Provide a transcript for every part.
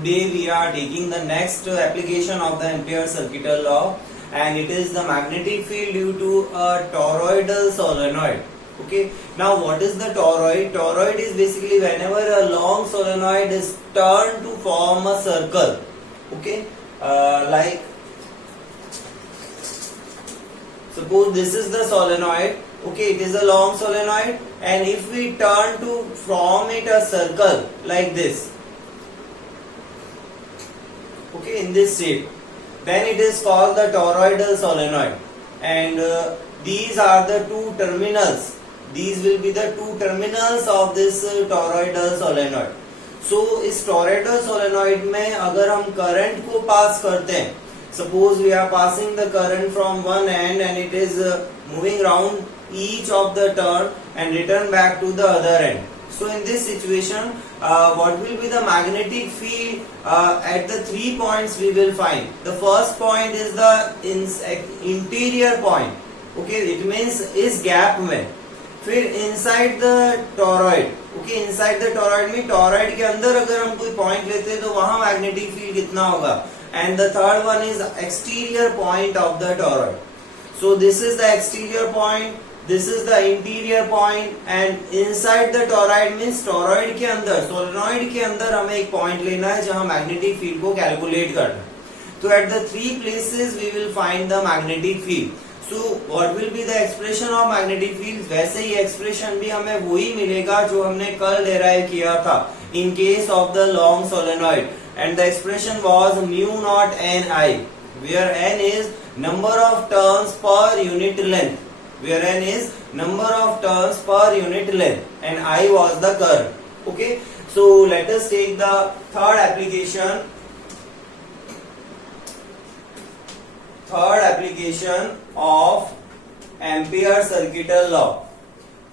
today we are taking the next application of the Ampere circuital law, and it is the magnetic field due to a toroidal solenoid. Okay, now what is the toroid? Toroid is basically whenever a long solenoid is turned to form a circle. Okay, like suppose this is the solenoid. Okay, it is a long solenoid, and if we turn to form it a circle like this, okay, in this shape, then it is called the toroidal solenoid. And these are the two terminals. These will be the two terminals of this toroidal solenoid. So इस toroidal solenoid में अगर हम current को pass करते हैं, suppose we are passing the current from one end and it is moving round each of the turn and return back to the other end. So in this situation, what will be the magnetic field at the 3 points we will find? The first point is the interior point. Okay, it means इस gap में. फिर inside the toroid. Okay, inside the toroid में toroid के अंदर अगर हम कोई point लेते हैं तो वहाँ magnetic field कितना होगा? And the third one is exterior point of the toroid. So this is the exterior point. This is the interior point, and inside the toroid means toroid के अंदर, solenoid के अंदर हमें एक point लेना है जहाँ magnetic field को calculate करना है. तो at the three places we will find the magnetic field. So what will be the expression of magnetic field? वैसे ही expression भी हमें वही मिलेगा जो हमने कल derive किया था in case of the long solenoid, and the expression was mu naught Ni, where N is number of turns per unit length. Where N is number of turns per unit length and I was the current. Okay, so let us take the third application. Third application of Ampere circuital law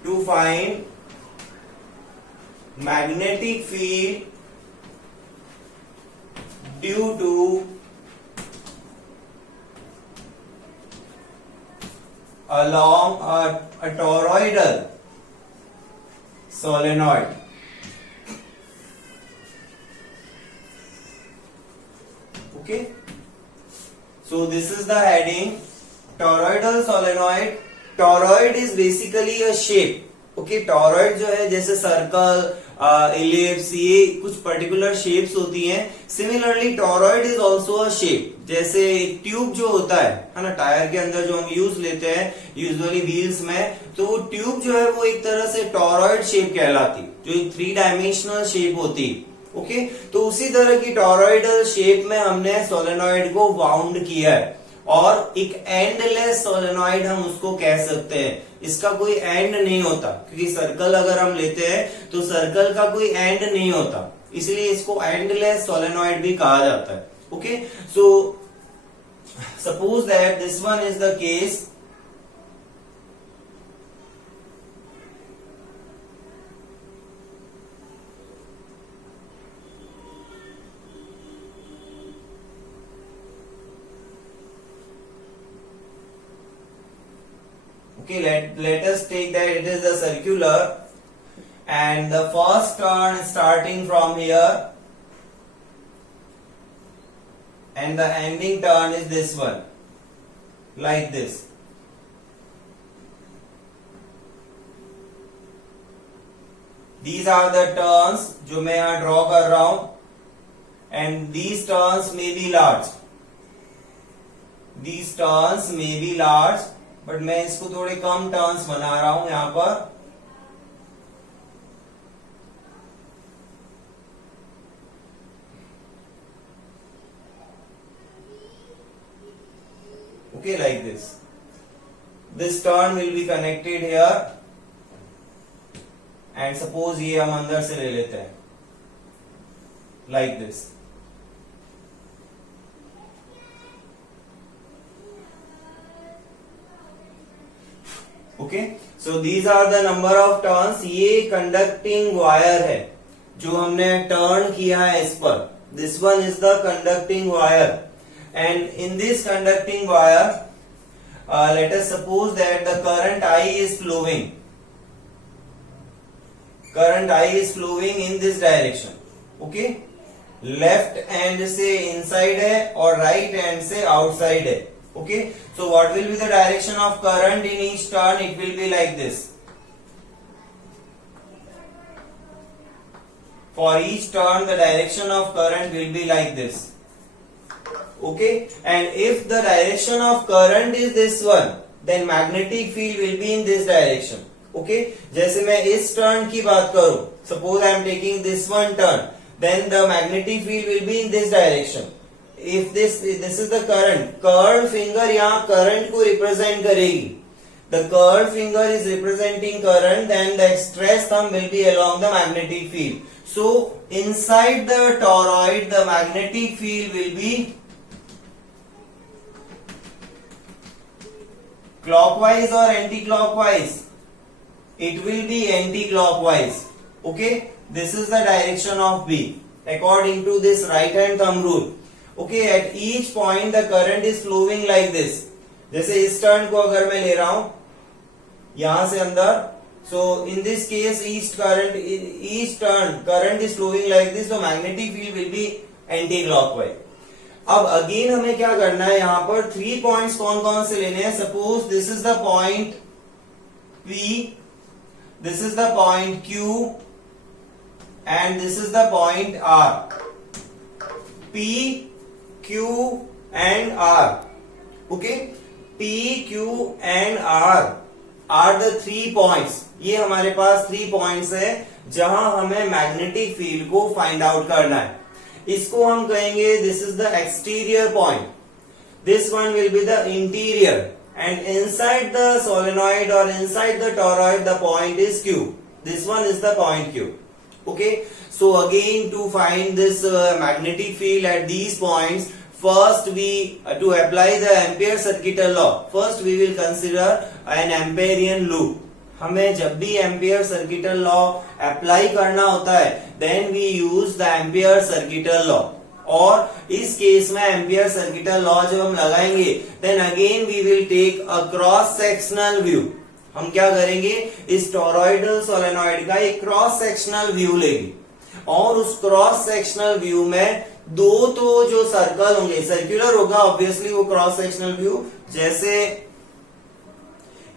to find magnetic field due to along a toroidal solenoid. Okay, so this is the heading, toroidal solenoid. Toroid is basically a shape. Okay, toroid जो है जैसे circle, ellipse, ये कुछ particular shapes होती हैं. Similarly toroid is also a shape. जैसे tube जो होता है ना, टायर के अंदर जो हम यूज लेते हैं यूजुअली व्हील्स में, तो ट्यूब जो है वो एक तरह से टोरॉइड शेप कहलाती, जो एक 3 डायमेंशनल शेप होती. ओके, तो उसी तरह की टोरॉइडल शेप में हमने सोलेनॉइड को वाउंड किया है, और एक एंडलेस सोलेनॉइड हम उसको कह सकते हैं. इसका कोई एंड नहीं होता, क्योंकि सर्कल अगर हम लेते हैं तो सर्कल का कोई एंड नहीं होता, इसलिए इसको एंडलेस सोलेनॉइड भी कहा जाता है. Okay, so suppose that this one is the case. Okay, let us take that it is a circular, and the first turn starting from here and the ending turn is this one, like this. These are the turns जो मैं यहाँ draw कर रहा हूँ, and these turns may be large. These turns may be large, but मैं इसको थोड़े कम turns बना रहा हूं यहां पर. Okay, like this. This turn will be connected here, and suppose ये हम अंदर से ले लेते हैं like this. Okay, so these are the number of turns. ये कंडक्टिंग वायर है जो हमने टर्न किया है इस पर. This one is the conducting wire, and in this conducting wire let us suppose that the current I is flowing. Current I is flowing in this direction. Okay, left and से inside है और right and से outside है. Okay, so what will be the direction of current in each turn? It will be like this. For each turn, the direction of current will be like this. Okay, and if the direction of current is this one, then magnetic field will be in this direction. Okay, जैसे मैं इस turn की बात करूं, suppose I am taking this one turn, then the magnetic field will be in this direction. If this is the current, curved finger यहाँ current को represent करेगी. The curved finger is representing current, then the stress thumb will be along the magnetic field. So inside the toroid, the magnetic field will be clockwise or anti-clockwise? It will be anti-clockwise. Okay, this is the direction of B according to this right hand thumb rule. Okay, at each point the current is flowing like this. जैसे इस turn को अगर मैं ले रहा हूं यहां से अंदर, so in this case each turn current is flowing like this, so magnetic field will be anti-clockwise. अब अगेन हमें क्या करना है, यहां पर 3 पॉइंट्स कौन कौन से लेने हैं. Suppose this is the point P, this is the point Q, and this is the point R. P, Q and R. Okay, P, Q and R are the 3 points. ये हमारे पास 3 पॉइंट्स है जहां हमें मैग्नेटिक फील्ड को find out करना है. इसको हम कहेंगे this is the exterior point, this one will be the interior, and inside the solenoid और inside the toroid the point is Q. This one is the point Q. Okay, so again to find this magnetic field at these points, first we to apply the Ampere circuital law, first we will consider an Amperian loop. हमें जब भी ampere circuital law apply करना होता है then we use the ampere circuital law. और इस case में ampere circuital law जब हम लगाएंगे then again we will take a cross sectional view. हम क्या करेंगे, इस टोरॉइडल सोलेनॉइड का एक क्रॉस सेक्शनल व्यू लेंगे और उस क्रॉस सेक्शनल व्यू में दो तो जो सर्कल होंगे, सर्कुलर होगा ऑब्वियसली वो क्रॉस सेक्शनल व्यू. जैसे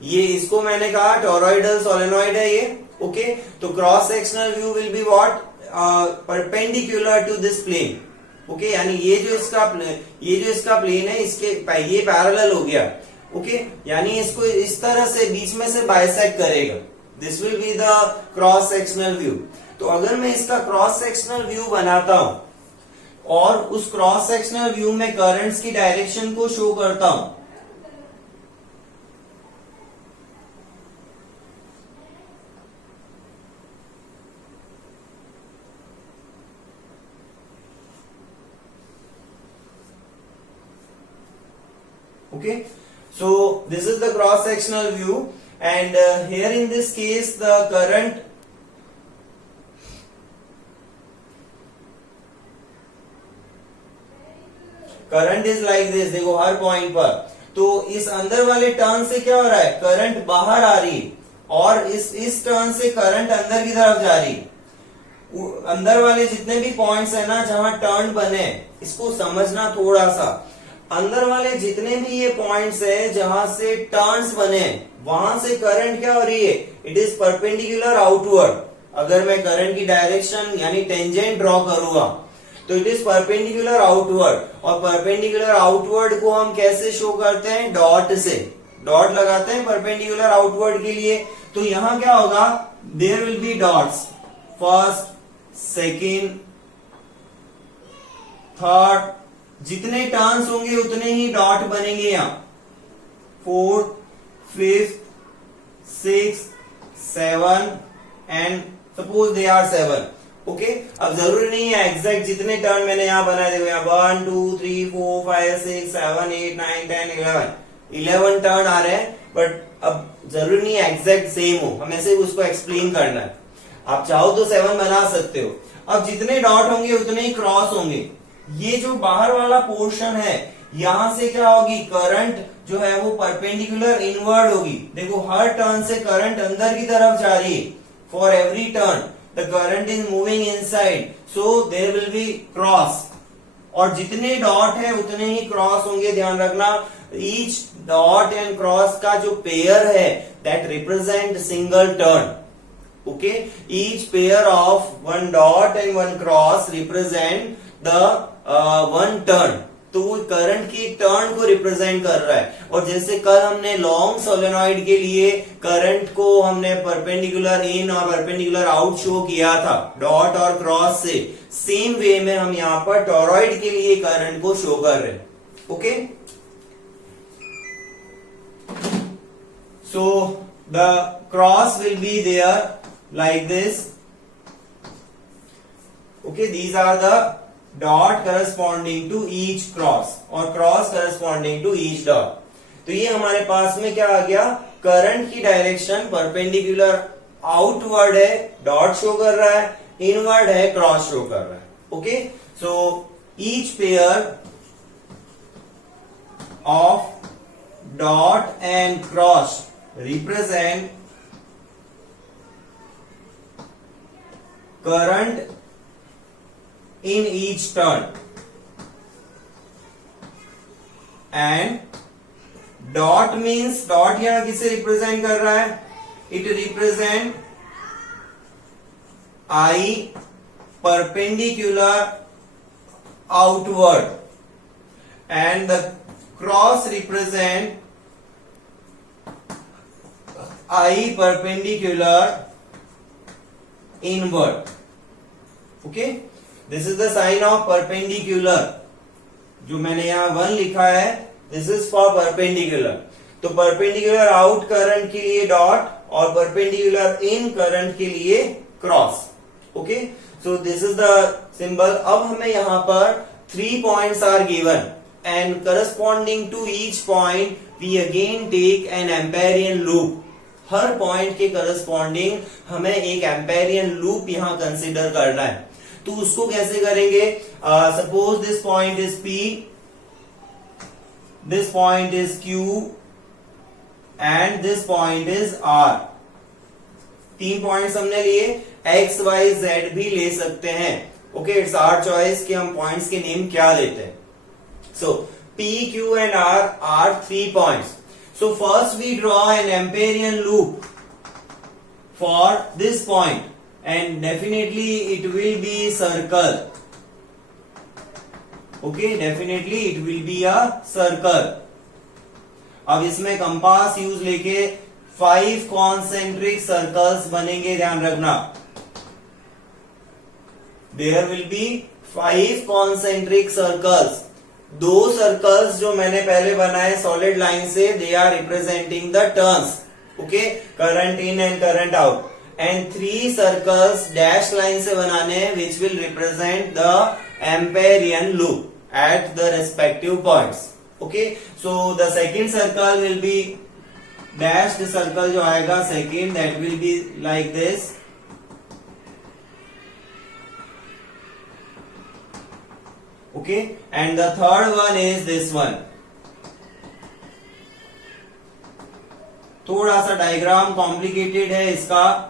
ये इसको मैंने कहा टोरॉइडल सोलेनॉइड है ये. ओके, तो cross sectional view will be what, perpendicular to this plane. Okay, यानी ये जो इसका प्लेन है इसके ये पैरेलल हो गया. ओके, यानी इसको इस तरह से बीच में से बाइसेक्ट करेगा. This will be the cross sectional view. तो अगर मैं इसका क्रॉस सेक्शनल व्यू बनाता हूं और उस क्रॉस सेक्शनल व्यू में करंट्स की डायरेक्शन को शो करता हूं, okay, so this is the cross sectional view, and here in this case the current is like this. देखो हर पॉइंट पर, तो इस अंदर वाले टर्न से क्या हो रहा है, करंट बाहर आ रही है और इस टर्न से करंट अंदर की तरफ जा रही. अंदर वाले जितने भी पॉइंट्स है ना जहां टर्न बने, इसको समझना थोड़ा सा. अंदर वाले जितने भी ये पॉइंट्स है जहां से टर्न्स बने वहां से करंट क्या हो रही है, इट इज परपेंडिकुलर आउटवर्ड. अगर मैं करंट की डायरेक्शन यानी टेंजेंट ड्रॉ करूंगा तो इट इज परपेंडिकुलर आउटवर्ड. और परपेंडिकुलर आउटवर्ड को हम कैसे शो करते हैं, डॉट से. डॉट लगाते हैं परपेंडिकुलर आउटवर्ड के लिए. तो यहां क्या होगा, there will be dots, first, second, third. जितने टर्न्स होंगे उतने ही डॉट बनेंगे यहां. Fourth, fifth, six, seven and suppose they are 7. Okay, अब जरूरी नहीं है एग्जैक्ट जितने टर्न मैंने यहां बनाए, देखो यहाँ 1 2 3 4 5 6 7 8 9 10 11 टर्न आ रहे हैं. बट अब जरूरी नहीं है एग्जैक्ट सेम हो, हमें सिर्फ उसको एक्सप्लेन करना है. आप चाहो तो 7 बना सकते हो. अब जितने डॉट होंगे उतने ही क्रॉस होंगे. ये जो बाहर वाला पोर्शन है यहां से क्या होगी, करंट जो है वो परपेंडिकुलर इनवर्ड होगी. देखो हर टर्न से करंट अंदर की तरफ जा रही है for every turn. the current is moving inside, so there will be cross. और जितने डॉट है उतने ही क्रॉस होंगे, ध्यान रखना. ईच डॉट एंड क्रॉस का जो पेयर है that represent single turn. Okay, each pair of one dot and one cross represent the one turn. तो वो करंट की टर्न को रिप्रेजेंट कर रहा है. और जैसे कल हमने लॉन्ग सोलेनॉइड के लिए करंट को हमने परपेंडिकुलर इन और परपेंडिकुलर आउट शो किया था डॉट और क्रॉस से, सेम वे में हम यहाँ पर टोरॉइड के लिए करंट को शो कर रहे हैं. Okay, so the cross will be there like this. Okay, these are the dot corresponding to each cross और cross corresponding to each dot. तो ये हमारे पास में क्या आ गया, करंट की डायरेक्शन परपेंडिकुलर आउटवर्ड है, डॉट शो कर रहा है, इनवर्ड है, क्रॉस शो कर रहा है. Okay, so each pair of dot and cross represent current in each turn, and dot means dot यहां किसे रिप्रेजेंट कर रहा है, it represent I perpendicular outward, and the cross represent I perpendicular inward. Okay, this is the sign of perpendicular. जो मैंने यहां 1 लिखा है, दिस इज फॉर परपेंडिकुलर. तो परपेंडिकुलर आउट करंट के लिए डॉट और परपेंडिकुलर इन करंट के लिए cross. Okay, so this is the symbol. अब हमें यहां पर 3 points are given and corresponding to each point we again take an amperian loop. हर पॉइंट के करस्पॉन्डिंग हमें एक एम्पेरियन लूप यहां कंसिडर करना है. तो उसको कैसे करेंगे, suppose this point is P, this point is Q and this point is R. 3 points हमने लिए, X, Y, Z भी ले सकते हैं. ओके, इट्स आवर चॉइस कि हम पॉइंट्स के नेम क्या लेते हैं. So P, Q and R are 3 points. So first we draw an amperian loop for this point and definitely it will be circle. Okay, definitely it will be a circle. अब इसमें compass use लेके 5 concentric circles बनेंगे, ध्यान रखना. There will be 5 concentric circles. 2 circles जो मैंने पहले बनाए सॉलिड लाइन से, they are representing the turns. Okay, current in and current out. And 3 circles dash line से बनाने हैं which will represent the amperian loop at the respective points. Okay, so the second circle will be dashed circle जो आएगा second, that will be like this. Okay, and the third one is this one. थोड़ा सा diagram complicated है इसका,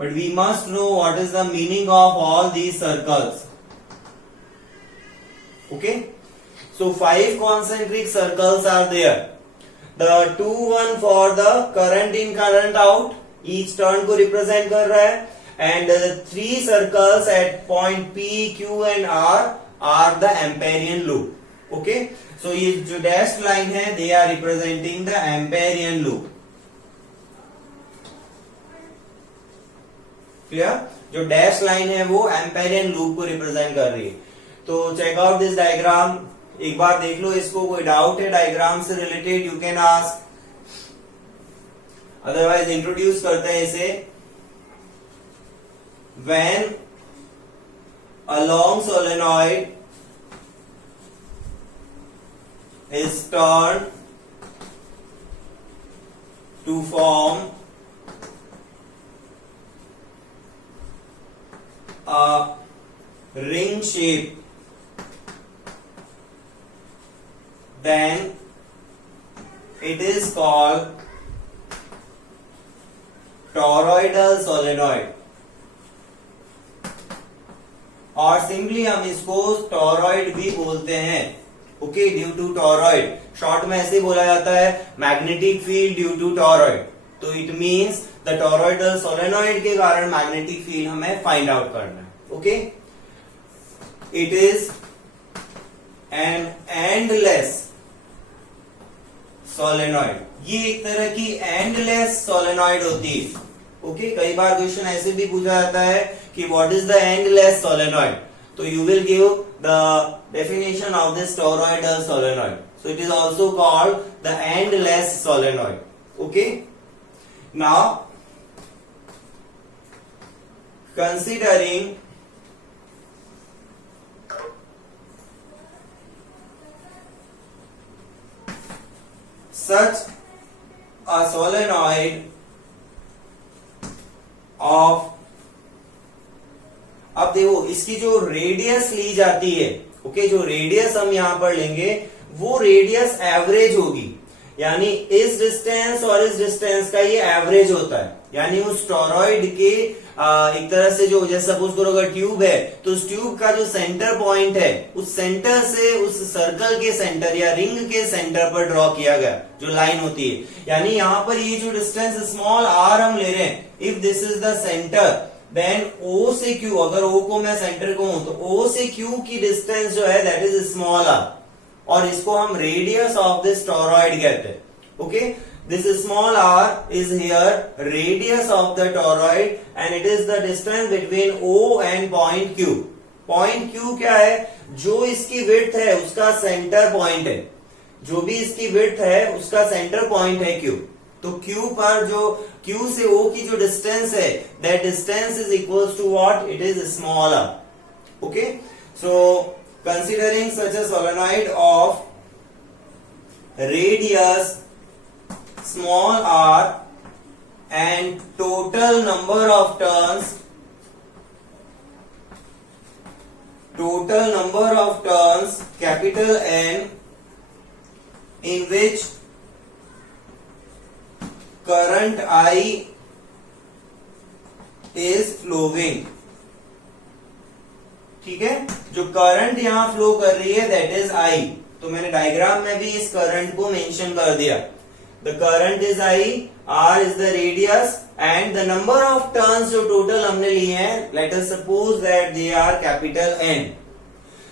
but we must know what is the meaning of all these circles. Okay, so 5 concentric circles are there. The 2 one for the current in current out, each turn को represent कर रहा है, and the 3 circles at point P, Q and R are the amperian loop. Okay, so ये जो dashed line है, they are representing the amperian loop. Clear, जो dash line है वो एम्पेरियन लूप को रिप्रेजेंट कर रही है. तो चेक आउट दिस डायग्राम, एक बार देख लो इसको. कोई डाउट है डायग्राम से related, you can ask, otherwise introduce करते हैं इसे. When a long solenoid is turn to form a ring shape, then it is called toroidal solenoid, और सिंपली हम इसको टॉरॉइड भी बोलते हैं। Okay, due to toroid, short में ऐसे बोला जाता है magnetic field due to toroid. तो it means the toroidal solenoid के कारण मैग्नेटिक फील्ड हमें फाइंड आउट करना है। Okay, it is an endless solenoid, ये एक तरह की एंडलेस सोलेनॉइड होती है। ओके, कई बार क्वेश्चन ऐसे भी पूछा जाता है कि what is the endless solenoid, तो you will give the definition of this toroidal solenoid. So it is also called the endless solenoid. Okay, now considering such a solenoid of, अब देखो इसकी जो रेडियस ली जाती है, ओके, जो radius हम यहां पर लेंगे वो रेडियस एवरेज होगी, यानी इस डिस्टेंस और इस डिस्टेंस का ये एवरेज होता है। यानी उस टॉरॉइड के एक तरह से जो, जैसे सपोज करो अगर ट्यूब है तो उस ट्यूब का जो सेंटर पॉइंट है उस सेंटर से उस सर्कल के सेंटर या रिंग के सेंटर पर ड्रॉ किया गया जो लाइन होती है। यानी यहाँ पर ये जो डिस्टेंस स्मॉल आर हम ले रहे हैं, if this is the center then O से Q, अगर O को मैं सेंटर को हूं तो O से Q की डिस्टेंस जो है दैट इज स्मॉल आर, और इसको हम रेडियस ऑफ दिस टॉरॉइड कहते हैं। Okay, this small r is here radius of the toroid and it is the distance between O and point Q. Point Q क्या है, जो इसकी width है उसका सेंटर पॉइंट है, जो भी इसकी width है उसका सेंटर पॉइंट है Q। तो Q पर जो Q से O की जो डिस्टेंस है that distance is equals to what, it is small r. Okay, so considering such a solenoid of radius small r and total number of turns capital N in which current I is flowing। ठीक है, जो current यहां flow कर रही है that is I। तो मैंने diagram में भी इस करंट को मेंशन कर दिया। The current is I, R is the radius and the number of turns जो total हमने लिए हैं, let us suppose that they are capital N.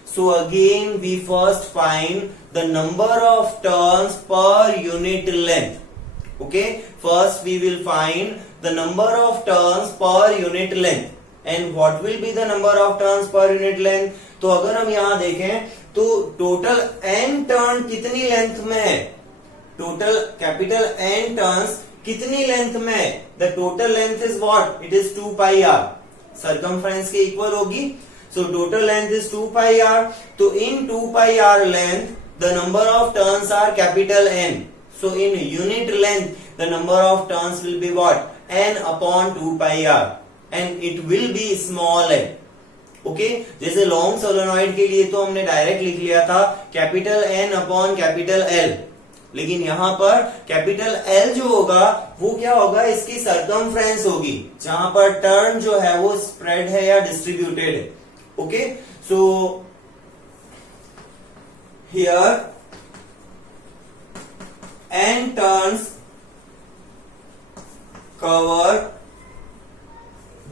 So again we first find the number of turns per unit length. Okay, first we will find the number of turns per unit length. And what will be the number of turns per unit length? तो अगर हम यहाँ देखें तो total N turn कितनी length में है, total capital N turns कितनी लेंथ में, the total length is what, it is 2 pi r, circumference के इक्वल होगी। So total length is 2 pi r, तो इन 2 pi r length the number of turns are capital N। So in unit length the number of turns will be what, N upon 2 pi r and it will B small n। Okay, जैसे long solenoid के लिए तो हमने direct लिख लिया था capital N upon capital L, लेकिन यहां पर कैपिटल L जो होगा वो क्या होगा, इसकी सरकमफ्रेंस होगी जहां पर टर्न जो है वो स्प्रेड है या डिस्ट्रीब्यूटेड है। Okay, so here N turns cover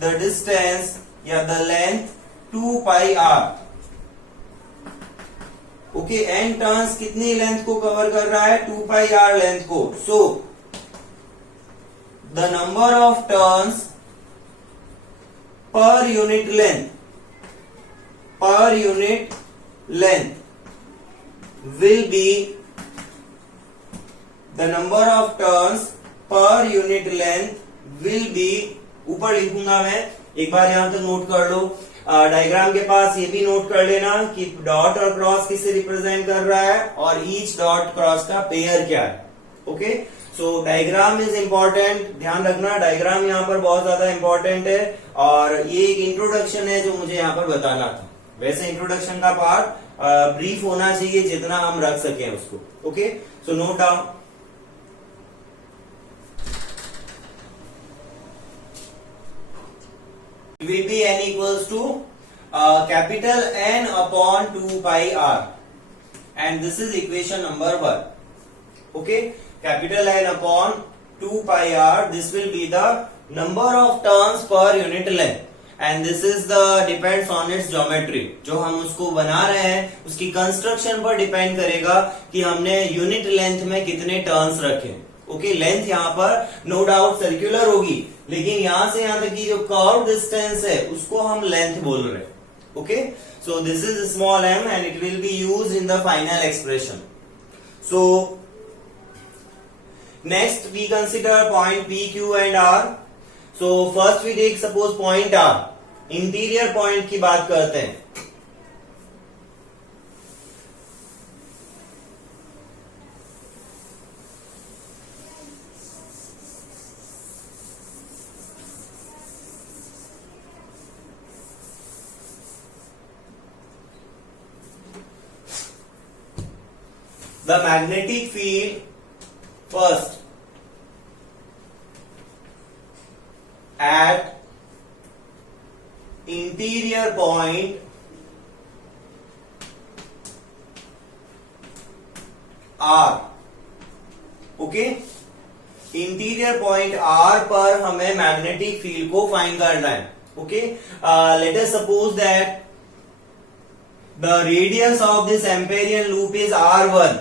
the distance या the length 2 pi r। Okay, N turns कितनी लेंथ को कवर कर रहा है, 2 पाई r लेंथ को। So the number of turns per unit length will be, the number of turns per unit length will be, ऊपर लिखूंगा मैं, एक बार यहां तक नोट कर लो। डायग्राम के पास ये भी नोट कर लेना कि डॉट और क्रॉस किसे रिप्रेजेंट कर रहा है और ईच डॉट क्रॉस का पेयर क्या है। Okay, so diagram is important, ध्यान रखना डायग्राम यहाँ पर बहुत ज्यादा इंपॉर्टेंट है, और ये एक इंट्रोडक्शन है जो मुझे यहाँ पर बताना था। वैसे इंट्रोडक्शन का पार्ट ब्रीफ होना चाहिए जितना हम रख सकें उसको। Okay, so note down. will be n equals to capital N upon 2 pi r, and this is equation number 1. Okay, capital N upon 2 pi r, this will be the number of turns per unit length, and this is the depends on its geometry. जो हम उसको बना रहे हैं उसकी construction पर depend करेगा कि हमने यूनिट लेंथ में कितने टर्न्स रखे. ओके, लेंथ यहाँ पर नो डाउट सर्कुलर होगी, लेकिन यहां से यहां तक की जो कर्व डिस्टेंस है उसको हम लेंथ बोल रहे हैं. Okay, so this is small m and it will be used in the final expression. So next we consider point p, q and r. So first we take suppose point r, interior point की बात करते हैं. The magnetic field first at interior point R. Okay, interior point R पर हमें magnetic field को find करना है. Okay, late us suppose that the radius of this amperian loop is R1.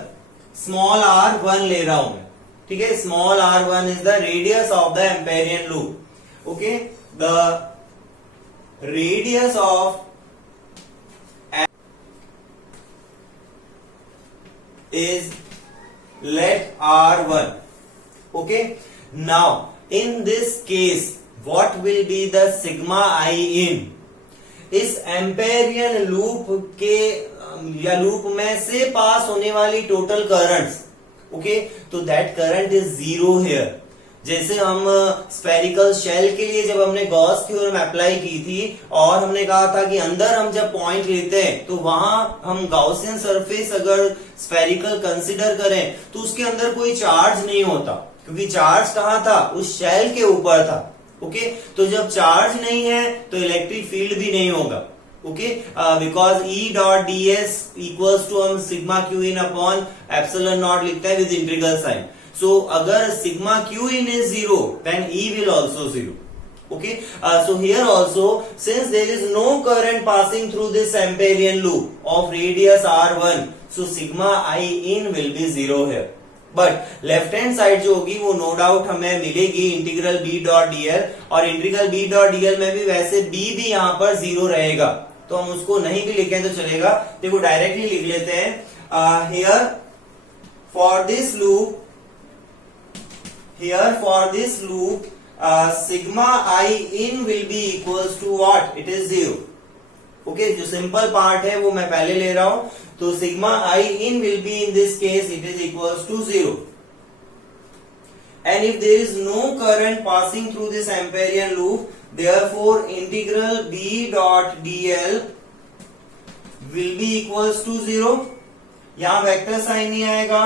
Small r1 ले रहा हूं मैं. ठीक है, small r1 is the radius of the Amperian loop. Okay, the radius of is let r1. Okay, now in this case what will be the sigma I in? इस amperian loop के या loop में से पास होने वाली total currents. Okay, तो that current is 0 here. जैसे हम स्फेरिकल शेल के लिए जब हमने गॉस थ्योरम अप्लाई की थी और हमने कहा था कि अंदर हम जब पॉइंट लेते हैं तो वहां हम गॉसियन सरफेस अगर स्फेरिकल कंसीडर करें तो उसके अंदर कोई चार्ज नहीं होता, क्योंकि चार्ज कहां था, उस शेल के ऊपर था. ओके, तो जब चार्ज नहीं है तो इलेक्ट्रिक फील्ड भी नहीं होगा. Okay, because E dot D S equals to हम sigma Q in upon epsilon naught लिखते हैं विद इंटीग्रल साइन. So अगर sigma q in is 0 then E will also 0. Okay, so here also since there is no current passing through this amperian loop of radius r1, so sigma I in will be 0 here. But left hand side जो होगी वो no doubt हमें मिलेगी integral b dot dl, और integral b dot dl में भी वैसे b भी यहाँ पर 0 रहेगा, तो हम उसको नहीं भी लिखें तो चलेगा. देखो डायरेक्टली लिख लेते हैं. Here for this loop sigma I in will be equals to what? It is 0. Okay, जो सिंपल पार्ट है वो मैं पहले ले रहा हूं, तो sigma I in will be in this case it is equals to 0. And if there is no current passing through this amperian loop, therefore integral b dot dl will be equals to 0. यहां vector sign नहीं आएगा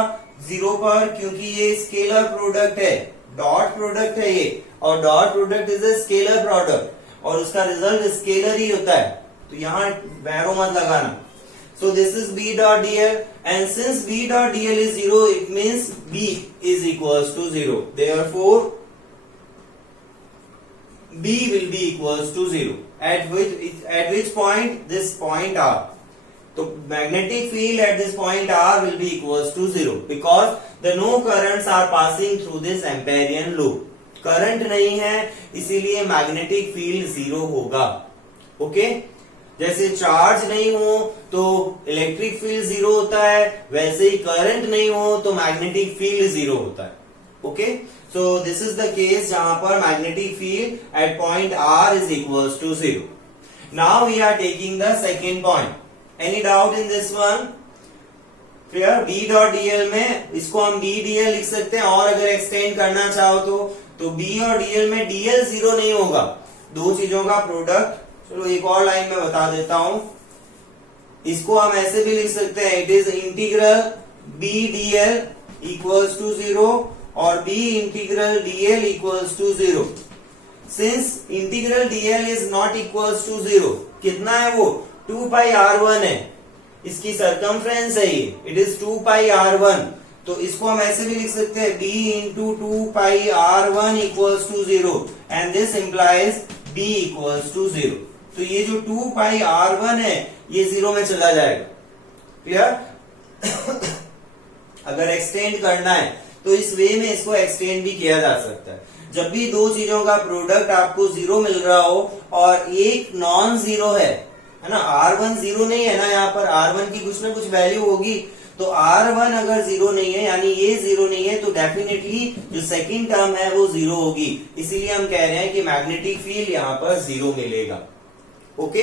0 पर, क्योंकि ये scalar product है, dot product है ये, और dot product is a scalar product और उसका रिजल्ट स्केलर ही होता है, तो यहां वैरो मत लगाना. सो this is b dot dl and since b dot dl is 0 it means b is equals to 0. Therefore b will be equals to 0 at which point? This point r. तो magnetic field at this point R will be equals to 0 because the no currents are passing through this amperian loop. Current नहीं है इसीलिए magnetic field 0 होगा. Okay, जैसे charge नहीं हो तो electric field 0 होता है, वैसे ही करंट नहीं हो तो मैग्नेटिक फील्ड 0 होता है. Okay, so this is the case जहां पर magnetic field at point R is equals to 0. Now we are taking the second point. Any doubt in this one? फिर b डॉट dl में इसको हम b dl लिख सकते हैं, और अगर एक्सटेंड करना चाहो तो b और dl में dl 0 नहीं होगा, दो चीजों का प्रोडक्ट. चलो एक और लाइन में बता देता हूं, इसको हम ऐसे भी लिख सकते हैं, it is integral b dl equals to 0 और b integral dl equals to 0. Since integral dl is not equals to 0, कितना है वो 2 पाई r1 है, इसकी सरकमफ्रेंस है ये, इट इज 2 पाई r1, तो इसको हम ऐसे भी लिख सकते हैं b into 2 pi r1 equals to 0 and this implies b equals to 0। तो ये जो 2 पाई r1 है ये 0 में चला जाएगा। क्लियर? अगर एक्सटेंड करना है तो इस वे में इसको एक्सटेंड भी किया जा सकता है। जब भी दो चीजों का प्रोडक्ट आपको 0 मिल रहा हो और एक नॉन जीरो है ना, r1 0 नहीं है ना, यहाँ पर r1 की कुछ ना कुछ वैल्यू होगी, तो r1 अगर 0 नहीं है यानी ये 0 नहीं है तो डेफिनेटली जो सेकंड टर्म है वो 0 होगी, इसीलिए हम कह रहे हैं कि मैग्नेटिक फील्ड यहाँ पर 0 मिलेगा। Okay,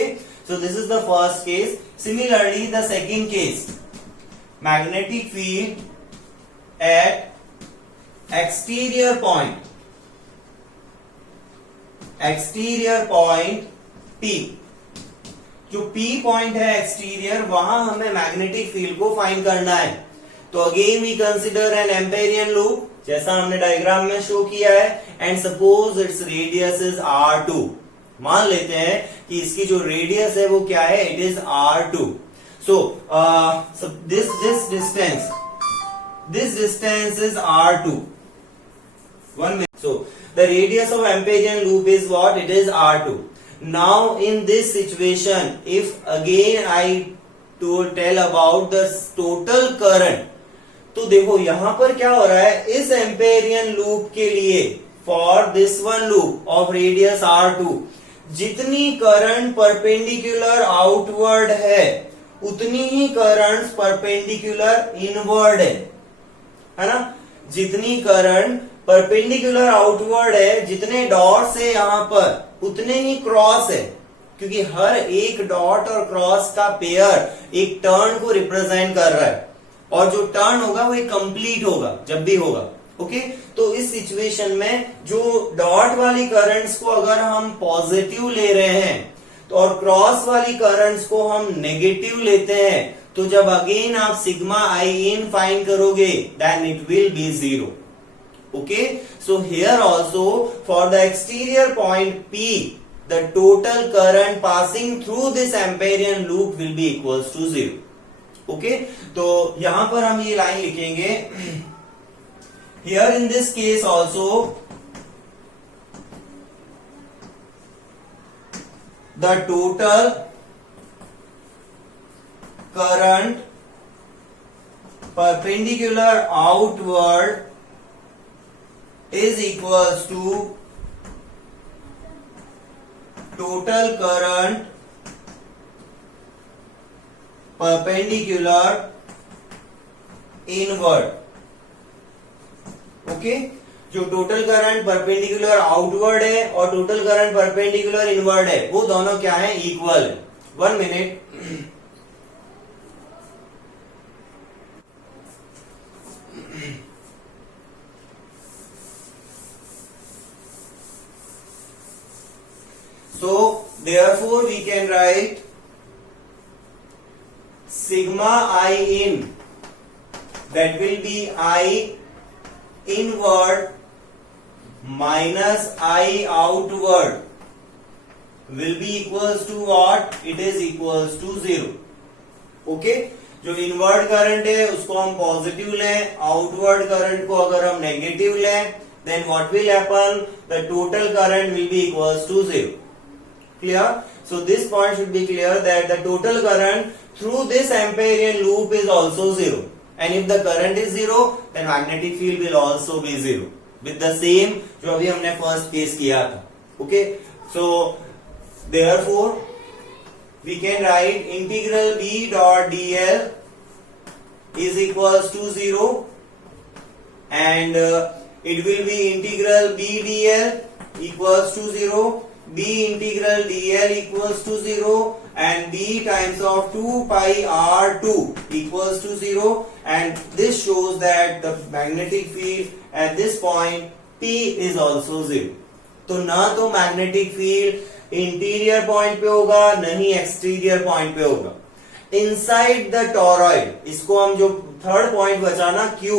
so this is the first case. Similarly the second case, magnetic field at exterior point P, जो P पॉइंट है एक्सटीरियर, वहां हमें मैग्नेटिक फील्ड को फाइंड करना है। तो again we consider an amperian loop, जैसा हमने डायग्राम में शो किया है, and suppose its radius is R2। मान लेते हैं कि इसकी जो रेडियस है वो क्या है, it is R2। So this distance is R2. 1 minute. So the radius of amperian loop is what? It is R2. Now in this situation, if again I tell about the total current, तो देखो यहां पर क्या हो रहा है, इस amperian loop के लिए for this one loop of radius R2, जितनी करंट परपेंडिकुलर आउटवर्ड है उतनी ही करंट परपेंडिकुलर इनवर्ड है ना। जितनी करंट परपेंडिकुलर आउटवर्ड है, जितने डॉट्स है यहाँ पर उतने ही क्रॉस है, क्योंकि हर एक डॉट और क्रॉस का पेयर एक टर्न को रिप्रेजेंट कर रहा है, और जो टर्न होगा वो एक कंप्लीट होगा जब भी होगा। ओके, तो इस सिचुएशन में जो डॉट वाली करंट्स को अगर हम पॉजिटिव ले रहे हैं तो और क्रॉस वाली करंट्स को हम नेगेटिव लेते हैं, तो जब अगेन आप सिग्मा आई इन फाइंड करोगे then it will be 0। Okay, so here also for the exterior point P, the total current passing through this amperian loop will be equals to 0। Okay, तो यहां पर हम ये line लिखेंगे, here in this case also the total current perpendicular outward is equals to total current perpendicular inward। Okay, जो total current perpendicular outward है और total current perpendicular inward है, वो दोनों क्या है, इक्वल है। 1 minute. So therefore we can write sigma I in, that will be I inward minus I outward will be equals to what? It is equals to 0। Okay, जो inward current है उसको हम पॉजिटिव लें, outward current को अगर हम negative लें, then what will happen? The total current will be equals to 0। Clear? So this point should be clear that the total current through this amperian loop is also 0, and if the current is 0 then magnetic field will also be 0 with the same जो अभी हमने first case किया था। Okay, so therefore we can write integral B dot dl is equals to 0 and it will be integral B dl equals to 0, B integral dl equals to 0 and B times of 2 pi r2 equals to 0, and this shows that the magnetic field at this point P is also 0। तो ना तो magnetic field interior point पे होगा न ही exterior point पे होगा, inside the torrid, इसको हम जो थर्ड पॉइंट बचा ना Q,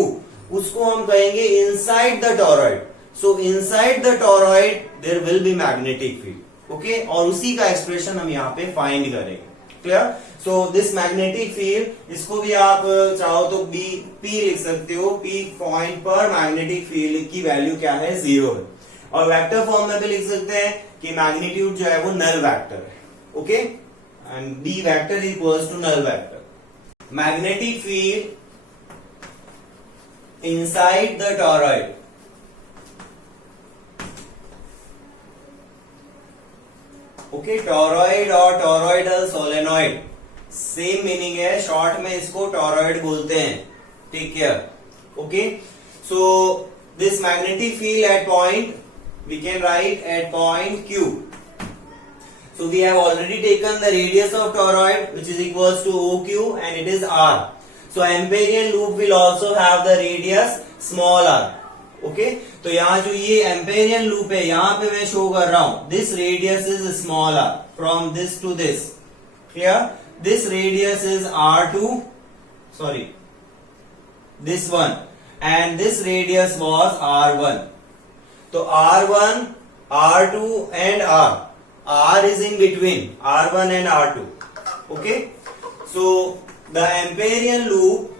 उसको हम कहेंगे inside the torrid. so inside the toroid there will be magnetic field. Okay और उसी का एक्सप्रेशन हम यहाँ पे फाइंड करेंगे. Clear. So this magnetic field, इसको भी आप चाहो तो बी पी लिख सकते हो. पी पॉइंट पर मैग्नेटिक फील्ड की वैल्यू क्या है, 0 है. और वेक्टर फॉर्म में भी लिख सकते हैं कि मैग्नीट्यूड जो है वो नल वेक्टर है. Okay and B vector equals to null vector. Magnetic field inside the toroid. Okay toroid और टॉरॉइडल सोलेनॉइड सेम मीनिंग है. शॉर्ट में इसको टॉरॉइड बोलते हैं. Take care. Okay so this magnetic field at point we can write at point Q. So we have already taken the radius of toroid which is equals to OQ and it is R. So Amperian loop will also have the radius small r. Okay? तो यहाँ जो ये Amperian loop है यहाँ पे मैं show कर रहा हूँ. This radius is small r from this to this. Clear? This radius is R2. Sorry. This one. And this radius was R1. तो R1, R2 and R. R is in between R1 and R2. Okay? So the Amperian loop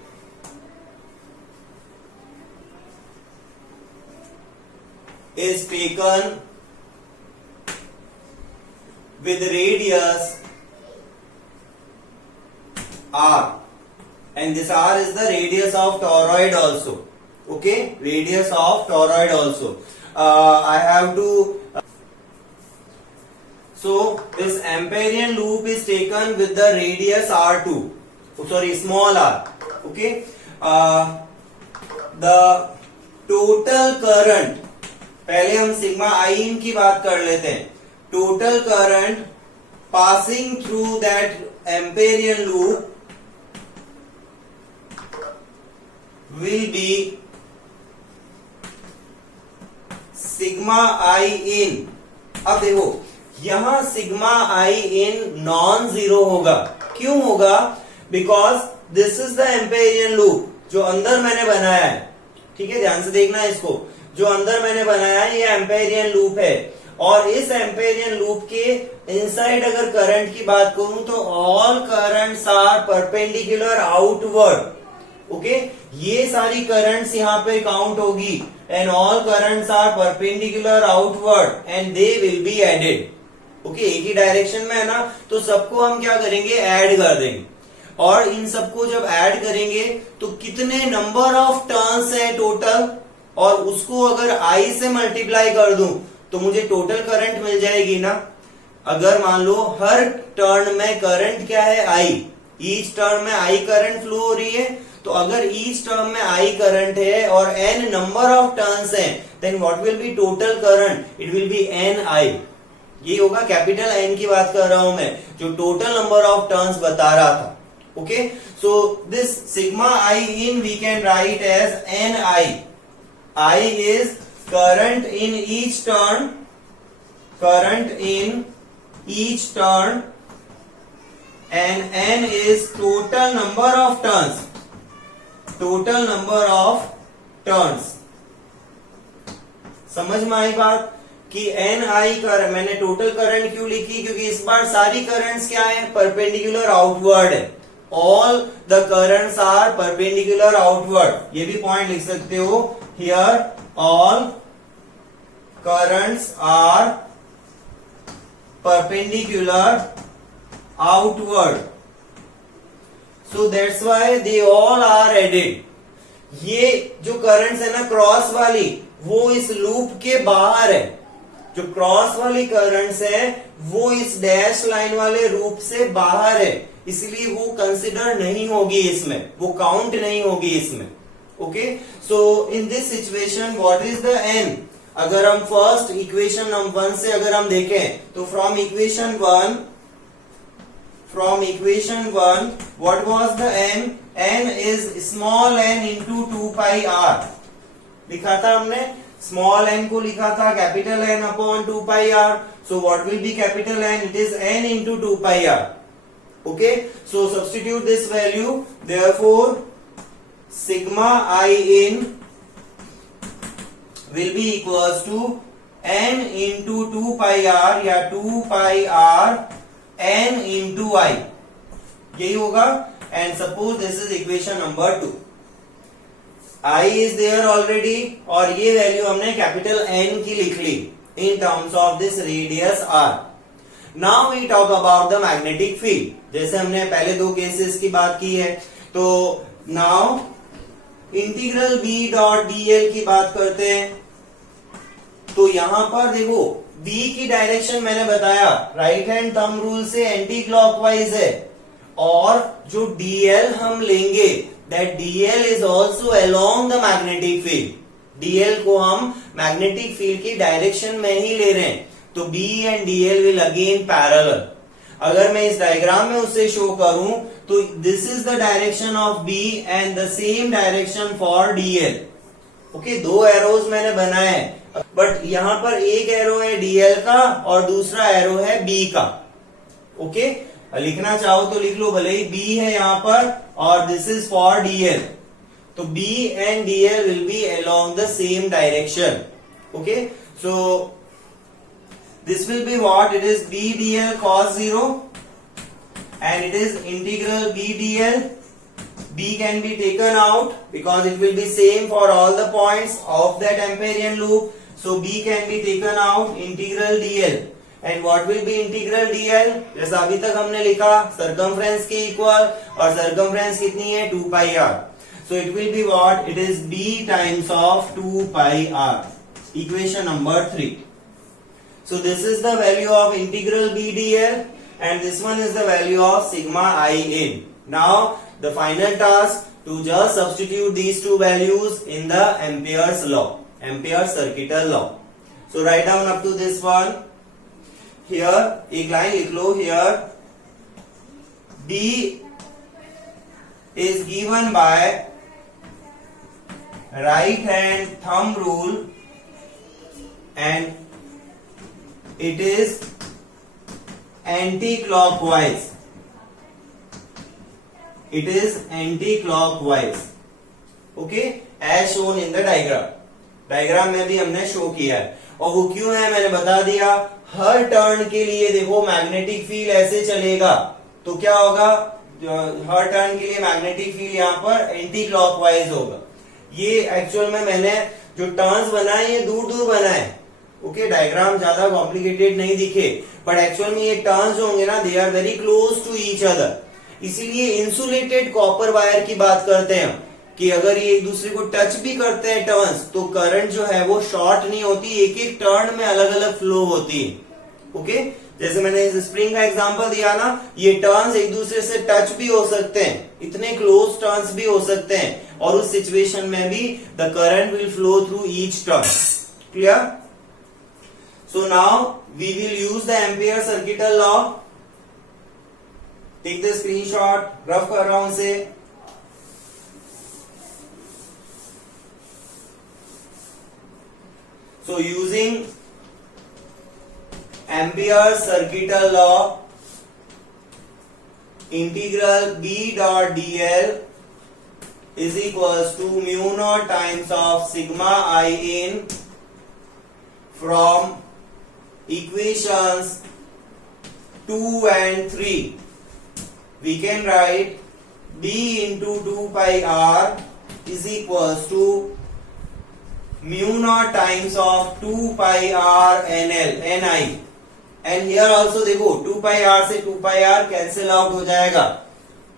is taken with radius R. And this R is the radius of toroid also. Okay? Radius of toroid also. I have to so this Amperian loop is taken with the radius R2, sorry small r. Okay, the total current, पहले हम sigma I इन की बात कर लेते हैं. Total current passing through that Amperian loop will be sigma I in. अब देखो यहां sigma I in non zero होगा. क्यों होगा? Because this is the Amperian loop जो अंदर मैंने बनाया है. ठीक है, ध्यान से देखना इसको. जो अंदर मैंने बनाया है ये एम्पेरियन लूप है. और इस एम्पेरियन लूप के इनसाइड अगर करंट की बात करूं तो all currents are perpendicular outward. Okay ये सारी करंट्स यहाँ पे काउंट होगी and all currents are perpendicular outward and they will be added. Okay एक ही डायरेक्शन में है ना, तो सबको हम क्या करेंगे, ऐड कर देंगे. और इन सबको जब ऐड करेंगे तो कितने नंबर ऑफ टर्न्स है टोटल, और उसको अगर I से मल्टीप्लाई कर दूं तो मुझे टोटल करंट मिल जाएगी ना. अगर मान लो हर टर्न में करंट क्या है, I. ईच टर्न में I करंट फ्लो हो रही है. तो अगर ईच टर्म में I करंट है और n नंबर ऑफ टर्न्स हैं, then what will be total current, it will be NI. ये होगा, कैपिटल N की बात कर रहा हूं मैं, जो टोटल नंबर ऑफ टर्न्स बता रहा था. Okay so this sigma I in we can write as NI. I is current in each turn, current in each turn, and N is total number of turns, total number of turns. समझ में आई बात कि NI कर मैंने total current क्यों लिखी, क्योंकि इस बार सारी करंट्स क्या है, परपेंडिकुलर आउटवर्ड है. All the currents are perpendicular outward. ये भी पॉइंट लिख सकते हो here, all currents are perpendicular outward. So that's why they all are added. ये जो करंट्स है ना क्रॉस वाली, वो इस लूप के बाहर है. जो क्रॉस वाली करंट्स है वो इस डैश लाइन वाले लूप से बाहर है, इसलिए वो कंसिडर नहीं होगी इसमें, वो काउंट नहीं होगी इसमें. Okay so in this situation what is the n. अगर हम फर्स्ट इक्वेशन नंबर 1 से अगर हम देखें तो from equation 1 what was the n? n is small n into 2 pi r. लिखा था हमने, स्मॉल n को लिखा था capital N upon 2 pi r. So what will be capital N? It is n into 2 pi r. Okay, so substitute this value. Therefore sigma I in will be equals to n into 2 pi r या 2 pi r n into I, यही होगा. And suppose this is equation number 2. I is there already और ये value हमने capital N की लिख ली in terms of this radius r. Now we talk about the magnetic field. जैसे हमने पहले दो केसेस की बात की है, तो now integral B dot dl की बात करते हैं. तो यहां पर देखो B की डायरेक्शन मैंने बताया राइट हैंड थंब रूल से एंटी क्लॉकवाइज है, और जो dl हम लेंगे that dl is also along the magnetic field. dl को हम मैग्नेटिक फील्ड की डायरेक्शन में ही ले रहे हैं, तो B and dl will again parallel. अगर मैं इस डायग्राम में उसे शो करूं तो this is the direction of B and the same direction for dl. Okay, दो एरोज मैंने बनाए हैं, बट यहां पर एक एरो है dl का और दूसरा एरो है B का. ओके, लिखना चाहो तो लिख लो, भले ही B है यहां पर और दिस इज फॉर dl. तो B and dl will be along the same direction. Okay, so this will be what? It is B dl cos 0 and it is integral B dl. B can be taken out because it will be same for all the points of that Amperian loop. So B can be taken out, integral dl. And what will be integral dl? जैसा अभी तक हमने लिखा circumference के equal, और circumference कितनी है 2 pi r. So it will be what? It is B times of 2 pi r. Equation number 3. So this is the value of integral B dl and this one is the value of sigma I in. Now the final task to just substitute these two values in the Ampere's law, Ampere's circuital law. So write down up to this one. Here एक line लिख लो. Here B is given by right hand thumb rule and it is anti-clockwise. It is anti-clockwise. Okay, as shown in the diagram. Diagram में भी हमने show किया है, और वो क्यों है मैंने बता दिया. हर टर्न के लिए देखो मैग्नेटिक फील्ड ऐसे चलेगा, तो क्या होगा, हर टर्न के लिए मैग्नेटिक फील्ड यहाँ पर एंटी क्लॉकवाइज होगा. ये एक्चुअल में मैंने जो टर्न्स बनाए ये दूर दूर बनाए. ओके, डायग्राम ज्यादा कॉम्प्लिकेटेड नहीं दिखे, बट एक्चुअल में ये टर्न्स जो होंगे ना, they are very close to each other. इसीलिए इंसुलेटेड कॉपर वायर की बात करते हैं कि अगर ये एक दूसरे को टच भी करते हैं टर्न्स, तो करंट जो है वो शॉर्ट नहीं होती, एक एक टर्न में अलग अलग फ्लो होती है. ओके, जैसे मैंने इस स्प्रिंग का एग्जांपल दिया ना, ये टर्न्स एक दूसरे से टच भी हो सकते हैं, इतने क्लोज टर्न्स भी हो सकते हैं, और उस सिचुएशन में भी the current will flow through each turn. Clear? So now we will use the ampere circuital law. Take the screenshot, rough कर रहा हूं उसे. So using Ampere's circuital law, integral B dot dl is equals to mu naught times of sigma I in from equations 2 and 3. We can write B into 2 pi r is equals to mu naught times of 2 pi r nl ni. And here also देखो 2 pi r से 2 pi r cancel out हो जाएगा.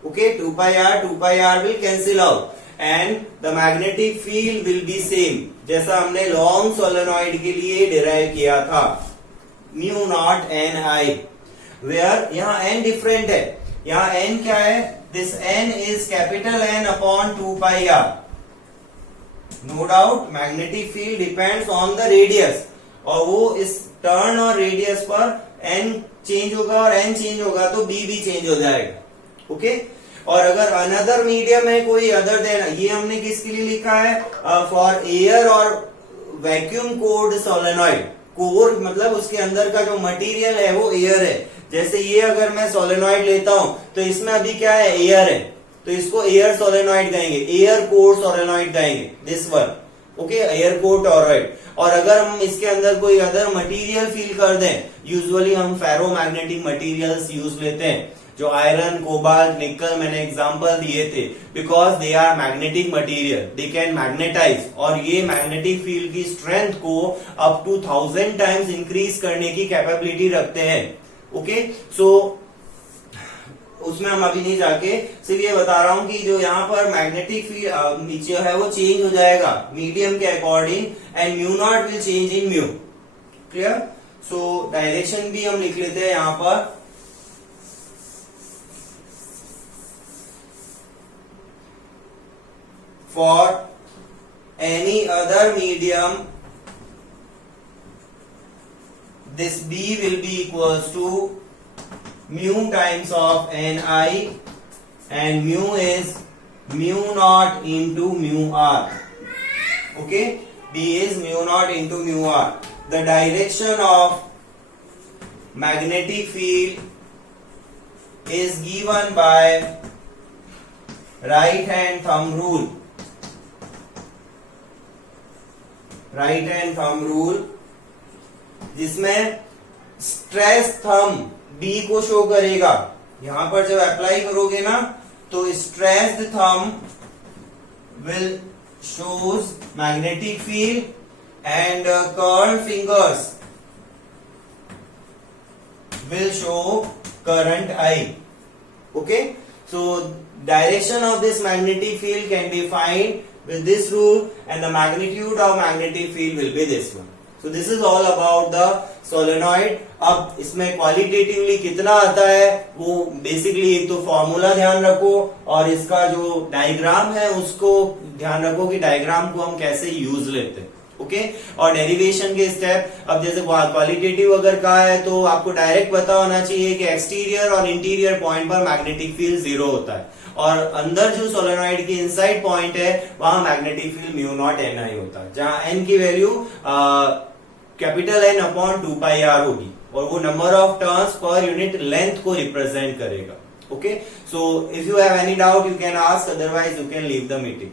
Okay, 2 pi r will cancel out and the magnetic field will be same जैसा हमने long solenoid के लिए derive किया था, mu naught ni. Where यहाँ n different है, यहाँ n क्या है, this n is capital N upon 2 pi r. No doubt magnetic field depends on the radius, और वो इस टर्न और रेडियस पर n चेंज होगा और n चेंज होगा तो b भी चेंज हो जाएगा. ओके, और अगर अनदर मीडियम है कोई अदर देन, ये हमने किसके लिए लिखा है, फॉर एयर और वैक्यूम कोर्ड सोलेनॉइड. कोर मतलब उसके अंदर का जो मटेरियल है वो एयर है. जैसे ये अगर मैं सोलेनॉइड लेता हूं तो इसमें अभी क्या है, एयर है, तो इसको एयर सोलेनॉइड कहेंगे, एयर कोर सोलेनॉइड कहेंगे this one. Okay, air core toroid. और अगर हम इसके अंदर कोई अदर मटेरियल फील कर दें, यूजुअली हम फेरोमैग्नेटिक मटेरियल्स यूज लेते हैं, जो आयरन, कोबाल्ट, निकल, मैंने एग्जांपल दिए थे, because they are magnetic material, they can magnetize, और ये मैग्नेटिक फील्ड की स्ट्रेंथ को अप टू 1000 टाइम्स इंक्रीज करने की कैपेबिलिटी रखते हैं। ओके, सो उसमें हम अभी नहीं जाके, सिर्फ ये बता रहा हूं कि जो यहाँ पर मैग्नेटिक फील्ड नीचे है वो चेंज हो जाएगा मीडियम के according, and mu naught will change in mu. Clear? So direction भी हम लिख लेते हैं यहाँ पर, for any other medium this B will be equals to mu times of Ni, and mu is mu naught into mu r. Okay, B is mu naught into mu r. The direction of magnetic field is given by right hand thumb rule. Right hand thumb rule, जिसमें stress thumb B को show करेगा। यहां पर जब apply करोगे ना, तो stressed thumb will shows magnetic field and curled fingers will show current I. Okay, so direction of this magnetic field can be found with this rule, and the magnitude of magnetic field will be this one. So this is all about the solenoid. अब इसमें qualitatively कितना आता है वो basically एक तो formula ध्यान रखो, और इसका जो डायग्राम है उसको ध्यान रखो कि डायग्राम को हम कैसे यूज लेते हैं। ओके, और डेरिवेशन के स्टेप, अब जैसे क्वालिटेटिव अगर कहा है तो आपको डायरेक्ट पता होना चाहिए कि एक्सटीरियर और इंटीरियर पॉइंट पर मैग्नेटिक फील्ड जीरो होता है, और अंदर जो सोलेनॉइड की इनसाइड पॉइंट है वहां magnetic field mu naught N I होता है, जहां एन की value capital N upon 2 pi R होगी, और वो number of turns per unit length को रिप्रेजेंट करेगा। Okay, so if you have any doubt you can ask, otherwise you can leave the meeting.